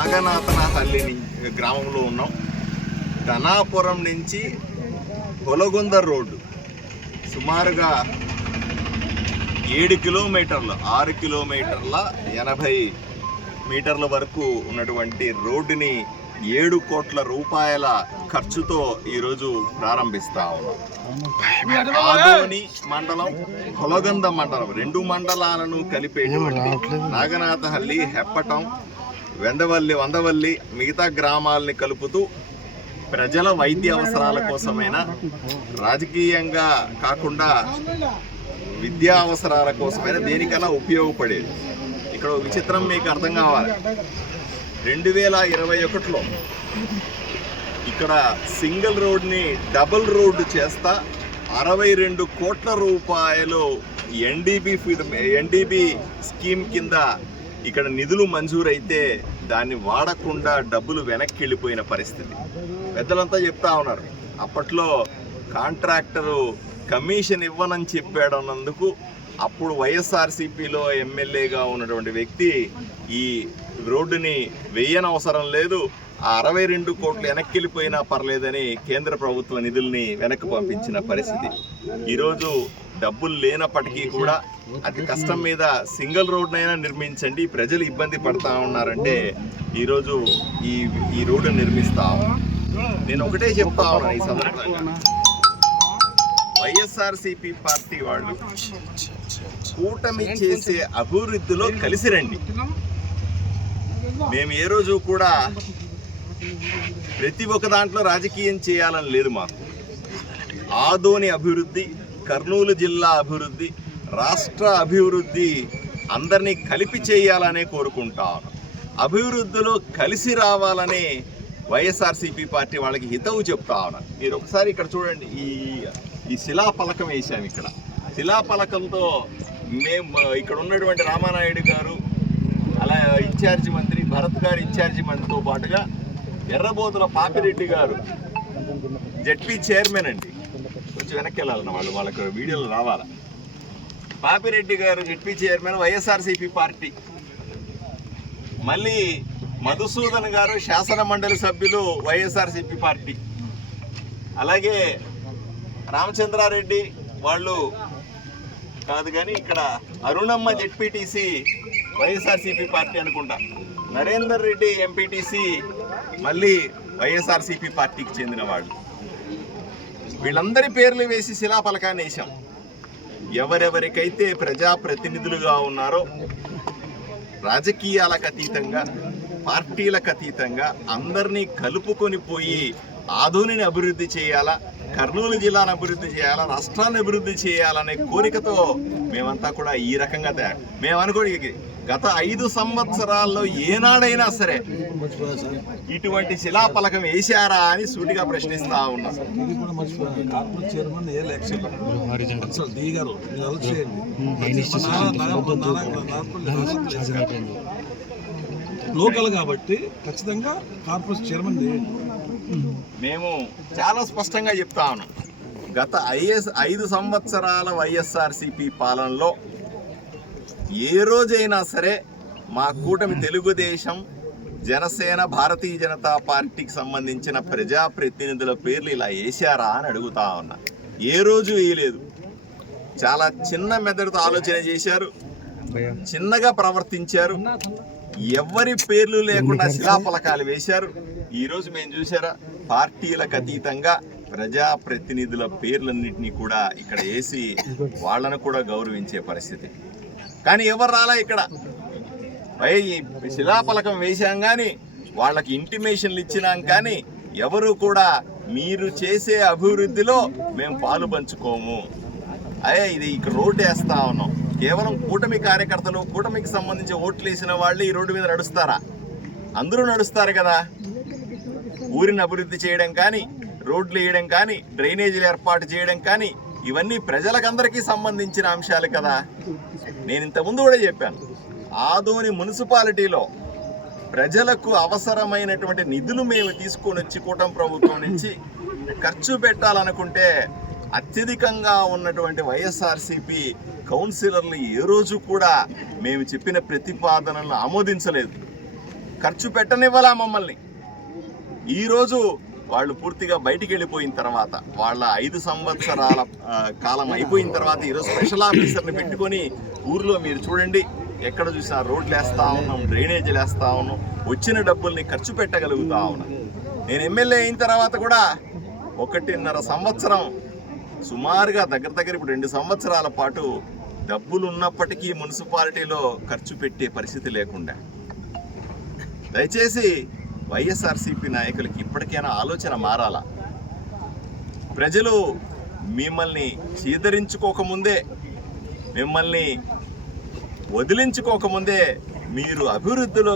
నాగనాథనహల్లి గ్రామంలో ఉన్నాం. ధనాపురం నుంచి కొలగొంద రోడ్డు సుమారుగా 7 కిలోమీటర్లు 6 కిలోమీటర్ల 80 మీటర్ల వరకు ఉన్నటువంటి రోడ్డుని 7 కోట్ల రూపాయల ఖర్చుతో ఈరోజు ప్రారంభిస్తా ఉన్నాం. ఆదోని మండలం, కొలగొంద మండలం 2 మండలాలను కలిపేటువంటి నాగనాథహల్లి, హెప్పటం, వందవల్లి మిగతా గ్రామాలని కలుపుతూ ప్రజల వైద్య అవసరాల కోసమైనా, రాజకీయంగా కాకుండా విద్యా అవసరాల కోసమైనా దేనికైనా ఉపయోగపడేది. ఇక్కడ విచిత్రం మీకు అర్థం కావాలి. 2021లో ఇక్కడ సింగిల్ రోడ్ని డబుల్ రోడ్డు చేస్తా 62 కోట్ల రూపాయలు ఎన్డీబీ స్కీమ్ కింద ఇక్కడ నిధులు మంజూరైతే దాన్ని వాడకుండా డబ్బులు వెనక్కి వెళ్ళిపోయిన పరిస్థితి. పెద్దలంతా చెప్తా ఉన్నారు, అప్పట్లో కాంట్రాక్టరు కమిషన్ ఇవ్వనని చెప్పాడన్నందుకు అప్పుడు వైఎస్ఆర్సీపీలో ఎమ్మెల్యేగా ఉన్నటువంటి వ్యక్తి ఈ రోడ్డుని వేయనవసరం లేదు, ఆ 62 కోట్లు వెనక్కి వెళ్ళిపోయినా పర్లేదని కేంద్ర ప్రభుత్వ నిధుల్ని వెనక్కి పంపించిన పరిస్థితి. ఈరోజు డబ్బులు లేనప్పటికీ కూడా అతి కష్టం మీద సింగిల్ రోడ్నైనా నిర్మించండి, ప్రజలు ఇబ్బంది పడతా ఉన్నారంటే ఈరోజు ఈ రోడ్డు నిర్మిస్తా ఉన్నాం. నేను ఒకటే చెప్తా ఉన్నాను ఈ సందర్భంగా, వైఎస్ఆర్సీపీ పార్టీ వాళ్ళు కూటమి చేసే అభివృద్ధిలో కలిసి రండి. మేము ఏ రోజు కూడా ప్రతి ఒక్క దాంట్లో రాజకీయం చేయాలని లేదు మాకు. ఆదోని అభివృద్ధి, కర్నూలు జిల్లా అభివృద్ధి, రాష్ట్ర అభివృద్ధి అందరినీ కలిపి చేయాలనే కోరుకుంటాను. అభివృద్ధిలో కలిసి రావాలనే వైఎస్ఆర్సీపీ పార్టీ వాళ్ళకి హితవు చెప్తా ఉన్నాను. మీరు ఒకసారి ఇక్కడ చూడండి, ఈ శిలాఫలకం వేసాము. ఇక్కడ శిలాఫలకంతో మేము ఇక్కడ ఉన్నటువంటి రామానాయుడు గారు, అలా ఇన్ఛార్జి మంత్రి భరత్ గారు ఇన్ఛార్జి మంత్రితో పాటుగా ఎర్రబోతుల పాపిరెడ్డి గారు జెడ్పీ చైర్మన్ అండి, కొంచెం వెనక్కి వెళ్ళాలన్న వాళ్ళకి వీడియోలు రావాలా. పాపిరెడ్డి గారు జెడ్పీ చైర్మన్ వైఎస్ఆర్సీపీ పార్టీ. మళ్ళీ మధుసూదన్ గారు శాసన మండలి సభ్యులు వైఎస్ఆర్సీపీ పార్టీ. అలాగే రామచంద్రారెడ్డి వాళ్ళు కాదు కానీ ఇక్కడ అరుణమ్మ జెడ్పీటీసీ వైఎస్ఆర్సీపీ పార్టీ అనుకుంటా. నరేందర్ రెడ్డి ఎంపీటీసీ మళ్ళీ వైఎస్ఆర్సీపీ పార్టీకి చెందిన వాళ్ళు. వీళ్ళందరి పేర్లు వేసి శిలాఫలకాన్ని వేశాం. ఎవరెవరికైతే ప్రజాప్రతినిధులుగా ఉన్నారో రాజకీయాలకు అతీతంగా, పార్టీలకు అతీతంగా అందరినీ కలుపుకొని పోయి ఆదోనిని అభివృద్ధి చేయాలా, కర్నూలు జిల్లాను అభివృద్ధి చేయాలా, రాష్ట్రాన్ని అభివృద్ధి చేయాలనే కోరికతో మేమంతా కూడా ఈ రకంగా మేము అనుకోని గత 5 సంవత్సరాల్లో ఏనాడైనా సరే ఇటువంటి శిలాఫలకం వేశారా అని సూటిగా ప్రశ్నిస్తా ఉన్నాం. లోకల్ కాబట్టి ఖచ్చితంగా కార్పొరేషన్ చైర్మన్ మేము చాలా స్పష్టంగా చెప్తా ఉన్నాం. గత 5 సంవత్సరాల వైఎస్ఆర్సీపీ పాలనలో ఏ రోజైనా సరే మా కూటమి తెలుగుదేశం, జనసేన, భారతీయ జనతా పార్టీకి సంబంధించిన ప్రజాప్రతినిధుల పేర్లు ఇలా వేశారా అని అడుగుతా ఉన్నా. ఏ రోజు వేయలేదు. చాలా చిన్న మెదడుతో ఆలోచన చేశారు, చిన్నగా ప్రవర్తించారు, ఎవరి పేర్లు లేకుండా శిలాఫలకాలు వేశారు. ఈరోజు మేము చూసారా, పార్టీలకు అతీతంగా ప్రజాప్రతినిధుల పేర్లన్నింటినీ కూడా ఇక్కడ వేసి వాళ్ళను కూడా గౌరవించే పరిస్థితి. కానీ ఎవరు రాలా ఇక్కడ. శిలాఫలకం వేశాం కానీ వాళ్ళకి ఇంటిమేషన్లు ఇచ్చినాం కానీ ఎవరు కూడా మీరు చేసే అభివృద్ధిలో మేము పాలు పంచుకోము, ఇది ఇక్కడ రోడ్డు వేస్తా ఉన్నాం. కేవలం కూటమి కార్యకర్తలు, కూటమికి సంబంధించి ఓట్లు వేసిన వాళ్ళు ఈ రోడ్డు మీద నడుస్తారా? అందరూ నడుస్తారు కదా. ఊరిని అభివృద్ధి చేయడం కానీ, రోడ్లు వేయడం కానీ, డ్రైనేజీలు ఏర్పాటు చేయడం కానీ ఇవన్నీ ప్రజలకందరికీ సంబంధించిన అంశాలు కదా. నేను ఇంతకుముందు కూడా చెప్పాను, ఆదోని మున్సిపాలిటీలో ప్రజలకు అవసరమైనటువంటి నిధులు మేము తీసుకొని వచ్చి కూటమి ప్రభుత్వం నుంచి ఖర్చు పెట్టాలనుకుంటే అత్యధికంగా ఉన్నటువంటి వైఎస్ఆర్సీపీ కౌన్సిలర్లు ఏ రోజు కూడా మేము చెప్పిన ప్రతిపాదనలను ఆమోదించలేదు. ఖర్చు పెట్టనివ్వలా మమ్మల్ని. ఈరోజు వాళ్ళు పూర్తిగా బయటికి వెళ్ళిపోయిన తర్వాత, వాళ్ళ 5 సంవత్సరాల కాలం అయిపోయిన తర్వాత ఈరోజు స్పెషల్ ఆఫీసర్ని పెట్టుకొని ఊర్లో మీరు చూడండి, ఎక్కడ చూసినా రోడ్లు వేస్తూ ఉన్నాం, డ్రైనేజీలు వేస్తూ ఉన్నాం, వచ్చిన డబ్బుల్ని ఖర్చు పెట్టగలుగుతా ఉన్నాం. నేను ఎమ్మెల్యే అయిన తర్వాత కూడా 1.5 సంవత్సరం సుమారుగా దగ్గర ఇప్పుడు 2 సంవత్సరాల పాటు డబ్బులు ఉన్నప్పటికీ మున్సిపాలిటీలో ఖర్చు పెట్టే పరిస్థితి లేకుండా. దయచేసి వైఎస్ఆర్సీపీ నాయకులకి ఇప్పటికైనా ఆలోచన మారాలా. ప్రజలు మిమ్మల్ని చీదరించుకోకముందే, మిమ్మల్ని వదిలించుకోకముందే మీరు అభివృద్ధిలో